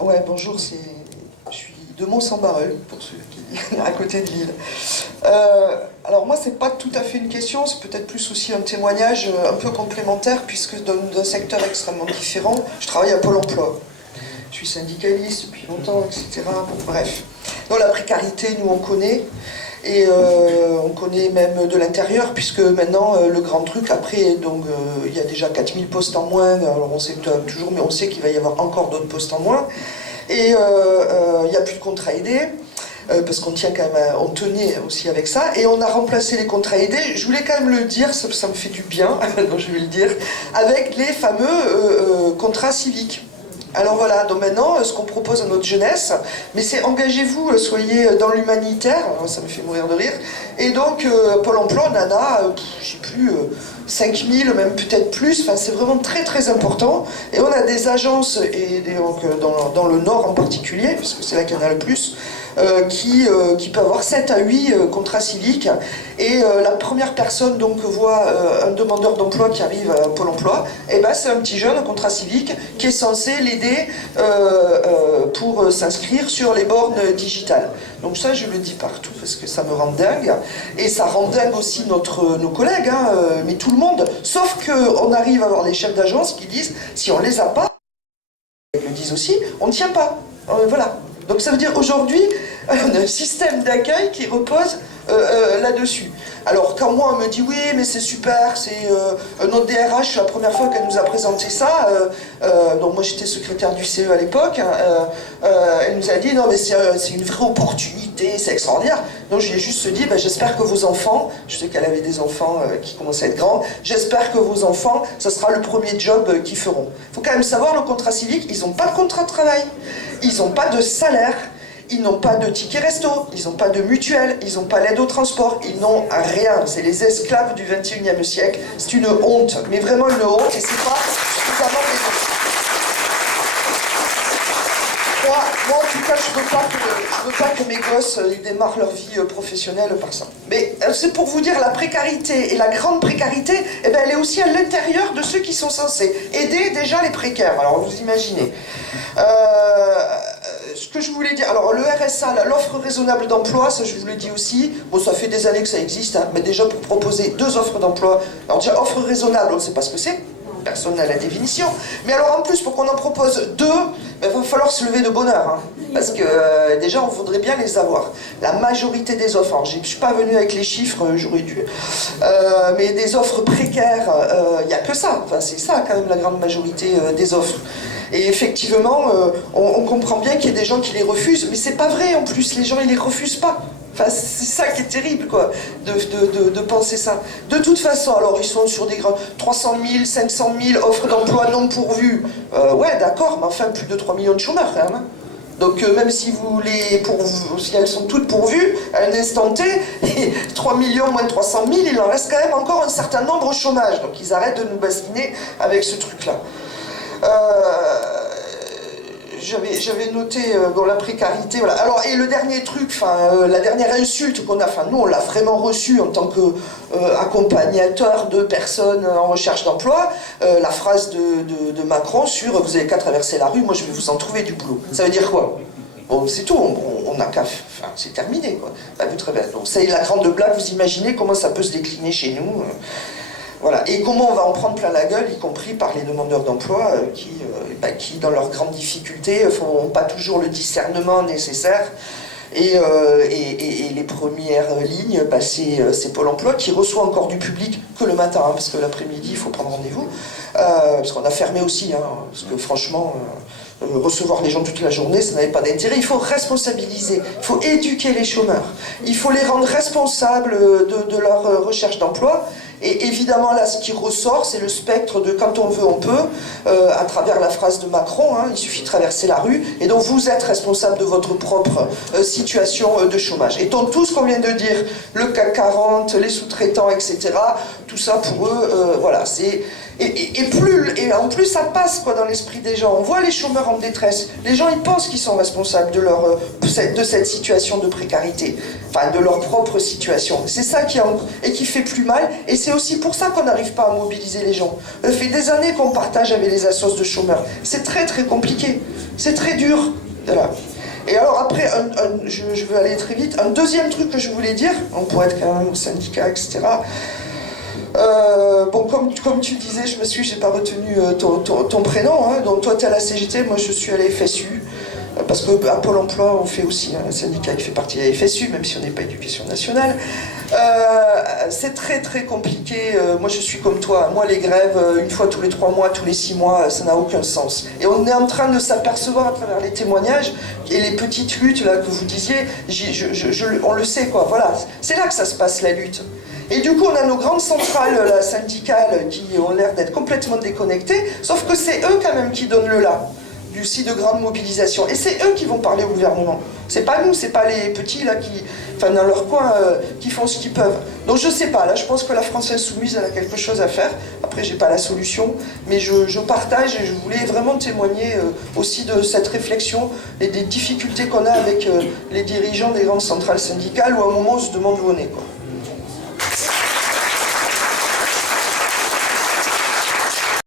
Ouais, bonjour, je suis de Mont-Saint-Barreul, pour ceux qui à côté de Lille. Alors moi, c'est pas tout à fait une question, c'est peut-être plus aussi un témoignage un peu complémentaire, puisque d'un secteur extrêmement différent, je travaille à Pôle emploi. Je suis syndicaliste depuis longtemps, etc. Bon, bref. Donc la précarité, nous, on connaît. Et on connaît même de l'intérieur, puisque maintenant, le grand truc, après, donc il y a déjà 4000 postes en moins, alors on sait toujours, mais on sait qu'il va y avoir encore d'autres postes en moins. Et il n'y a plus de contrats aidés, parce qu'on tient quand même, on tenait aussi avec ça, et on a remplacé les contrats aidés, je voulais quand même le dire, ça me fait du bien, donc je vais le dire, avec les fameux contrats civiques. Alors voilà, donc maintenant, ce qu'on propose à notre jeunesse, mais c'est engagez-vous, soyez dans l'humanitaire, ça me fait mourir de rire, et donc Pôle emploi, on en a, je sais plus, 5000, même peut-être plus, enfin c'est vraiment très très important, et on a des agences, donc, dans le Nord en particulier, parce que c'est là qu'il y en a le plus, qui peut avoir 7 à 8 contrats civiques, et la première personne donc voit un demandeur d'emploi qui arrive à Pôle emploi, et ben c'est un petit jeune, un contrat civique, qui est censé l'aider pour s'inscrire sur les bornes digitales. Donc ça je le dis partout parce que ça me rend dingue, et ça rend dingue aussi nos collègues, hein, mais tout le monde, sauf qu'on arrive à avoir les chefs d'agence qui disent si on les a pas, ils le disent aussi, on ne tient pas. Voilà. Donc ça veut dire aujourd'hui, on a un système d'accueil qui repose là-dessus. Alors quand moi on me dit oui mais c'est super, c'est notre DRH, la première fois qu'elle nous a présenté ça, donc moi j'étais secrétaire du CE à l'époque, elle nous a dit non mais c'est une vraie opportunité, c'est extraordinaire. Donc je lui ai juste dit j'espère que vos enfants, je sais qu'elle avait des enfants qui commençaient à être grands, j'espère que vos enfants, ça sera le premier job qu'ils feront. Il faut quand même savoir, le contrat civique, ils n'ont pas de contrat de travail, ils n'ont pas de salaire, ils n'ont pas de ticket resto, ils n'ont pas de mutuelle, ils n'ont pas l'aide au transport, ils n'ont rien. C'est les esclaves du 21e siècle. C'est une honte, mais vraiment une honte, et c'est pas suffisamment dénoncé. Moi, en tout cas, je veux pas que mes gosses ils démarrent leur vie professionnelle par ça. Mais c'est pour vous dire, la précarité, et la grande précarité, eh ben, elle est aussi à l'intérieur de ceux qui sont censés aider déjà les précaires. Alors, vous imaginez. Ce que je voulais dire, alors le RSA, l'offre raisonnable d'emploi, ça je vous l'ai dit aussi, bon ça fait des années que ça existe, hein, mais déjà pour proposer 2 offres d'emploi, alors déjà offre raisonnable, on ne sait pas ce que c'est, personne n'a la définition, mais alors en plus pour qu'on en propose 2, il va falloir se lever de bonne heure, hein, parce que déjà on voudrait bien les avoir. La majorité des offres, alors je ne suis pas venu avec les chiffres, j'aurais dû, mais des offres précaires, il n'y a que ça, enfin c'est ça quand même la grande majorité des offres. Et effectivement, on comprend bien qu'il y a des gens qui les refusent, mais c'est pas vrai en plus, les gens ils les refusent pas. Enfin, c'est ça qui est terrible, quoi, de penser ça. De toute façon, alors ils sont sur des 300 000, 500 000 offres d'emploi non pourvues. Ouais, d'accord, mais enfin plus de 3 millions de chômeurs quand même. Hein. Donc même si si elles sont toutes pourvues, à un instant T, 3 millions moins de 300 000, il en reste quand même encore un certain nombre au chômage. Donc ils arrêtent de nous bassiner avec ce truc-là. J'avais noté bon, la précarité, voilà. Alors, et le dernier truc, la dernière insulte qu'on a, nous on l'a vraiment reçue en tant qu'accompagnateur de personnes en recherche d'emploi, la phrase de Macron sur « vous avez qu'à traverser la rue, moi je vais vous en trouver du boulot ». Ça veut dire quoi? Bon, c'est tout, on n'a qu'à... Enfin, c'est terminé, quoi. Vous traversez. Donc, c'est la grande blague, vous imaginez comment ça peut se décliner chez nous voilà. Et comment on va en prendre plein la gueule, y compris par les demandeurs d'emploi qui, dans leurs grandes difficultés, n'ont pas toujours le discernement nécessaire. Et les premières lignes, c'est Pôle emploi qui reçoit encore du public que le matin, hein, parce que l'après-midi, il faut prendre rendez-vous. Parce qu'on a fermé aussi, hein, parce que franchement, recevoir les gens toute la journée, ça n'avait pas d'intérêt. Il faut responsabiliser, il faut éduquer les chômeurs, il faut les rendre responsables de leur recherche d'emploi. Et évidemment, là, ce qui ressort, c'est le spectre de « quand on veut, on peut », à travers la phrase de Macron, hein, il suffit de traverser la rue, et donc vous êtes responsable de votre propre situation de chômage. Et donc tout ce qu'on vient de dire, le CAC 40, les sous-traitants, etc., tout ça pour eux, voilà, c'est... Et en plus ça passe quoi dans l'esprit des gens. On voit les chômeurs en détresse. Les gens ils pensent qu'ils sont responsables de cette situation de précarité, enfin de leur propre situation. C'est ça qui fait plus mal. Et c'est aussi pour ça qu'on n'arrive pas à mobiliser les gens. Ça fait des années qu'on partage avec les assos de chômeurs. C'est très très compliqué. C'est très dur. Voilà. Et alors après, je veux aller très vite, un deuxième truc que je voulais dire, on pourrait être quand même au syndicat, etc. Bon, comme tu disais, j'ai pas retenu ton prénom, hein, donc toi tu es à la CGT, moi je suis à la FSU, parce qu'à Pôle emploi on fait aussi un syndicat qui fait partie de la FSU, même si on n'est pas éducation nationale. C'est très très compliqué, moi je suis comme toi, moi les grèves, une fois tous les 3 mois, tous les 6 mois, ça n'a aucun sens. Et on est en train de s'apercevoir à travers les témoignages, et les petites luttes là, que vous disiez, on le sait quoi, voilà, c'est là que ça se passe la lutte. Et du coup, on a nos grandes centrales là, syndicales qui ont l'air d'être complètement déconnectées, sauf que c'est eux quand même qui donnent le là, du site de grande mobilisation. Et c'est eux qui vont parler au gouvernement. C'est pas nous, c'est pas les petits là qui, enfin dans leur coin, qui font ce qu'ils peuvent. Donc je sais pas, là je pense que la France Insoumise elle a quelque chose à faire. Après j'ai pas la solution, mais je partage et je voulais vraiment témoigner aussi de cette réflexion et des difficultés qu'on a avec les dirigeants des grandes centrales syndicales où à un moment on se demande où on est quoi.